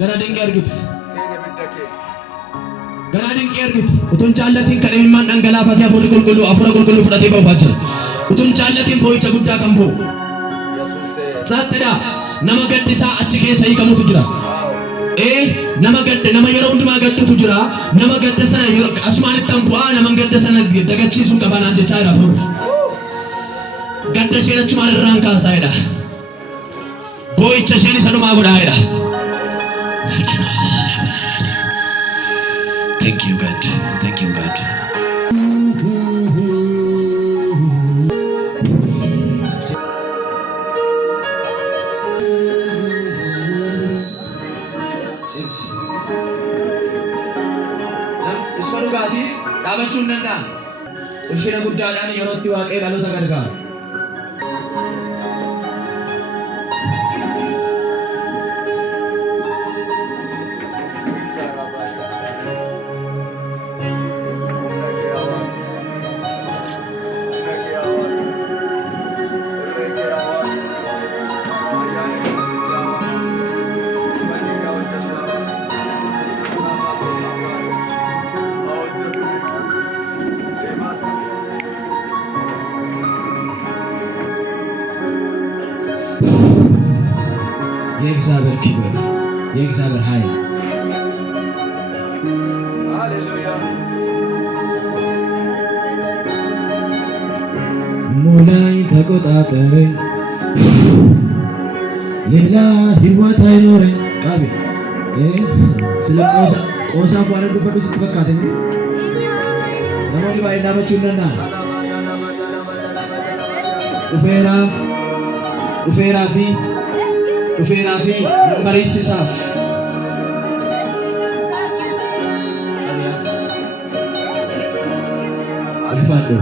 gara dinqii argitu gara dinqii argitu utuun jaallatiin kan ilmaan dhangalaafatee hafuurri qulqulluu fudhatee ba'uufaa jira utuun jaallatiin boo'icha guddaa kan boo'u saattidha nama gaddisaa achi keessa hiikamutu jira nama gadde nama yeroo hundumaa gaddutu jira nama gadde sana asumaan ittaan bu'aa nama gadde sana dagachiisuu qabanaan jechaa jira furuuf gadda isheen achumaan irraan kaasaa'edha boo'icha isheen isa dhumaa godhaa'edha. Thank you God. Thank you God. Ismarugati dhaabachuu hin danda'an. Ulfina guddaadhaan yeroo itti Waaqayyo dhaloota gargaaru. የእግዚአብሔር ክብር የእግዚአብሔር ኃይል ሃሌሉያ ሙላይ ተቆጣጠረኝ ሌላ ህይወት አይኖረኝ ቃቢ ስለ ቆሳ ቋረዱ ፈዱስ ተፈካተኝ ለሞሊ ባይና በቹነና ኡፌራ fi nambarisiisaaf ulfaadhu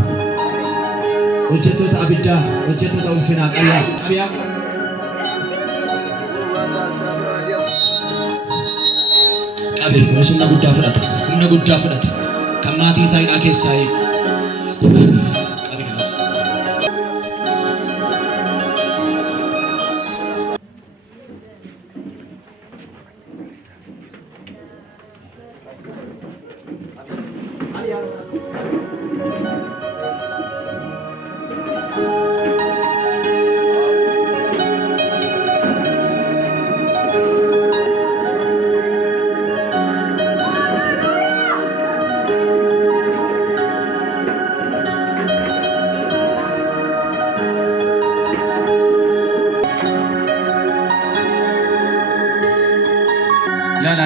hojjettoota abiddaa hojjettoota ulfinaa qabiyaa qabe humna guddaa fudhata kan maatii isaa hidhaa keessaa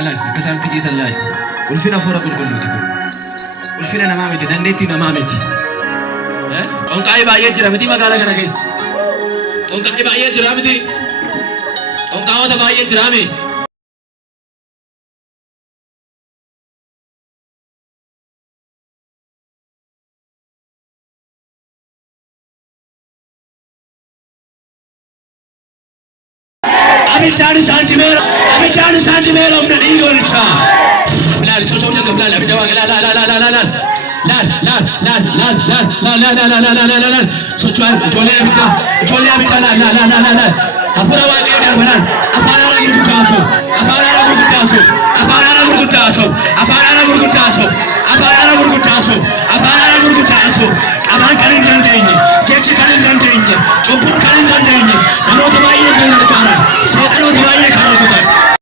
لا كسر تجي سلاي والفينا فرق كله تقول والفينا نمامتي دندتي نمامتي أنقاي باية جرامتي ما قالا كنا كيس أنقاي باية جرامتي أنقاوا تباية جرامي Abidjan santimero mnani igolcha. Lal so jagam lal abidjan lal. So chuan jole abidjan lal. Apura wa de darbanan. Apara gurgutaso. Aban kanin dandenya. Jechi kanin dandenya. Chopur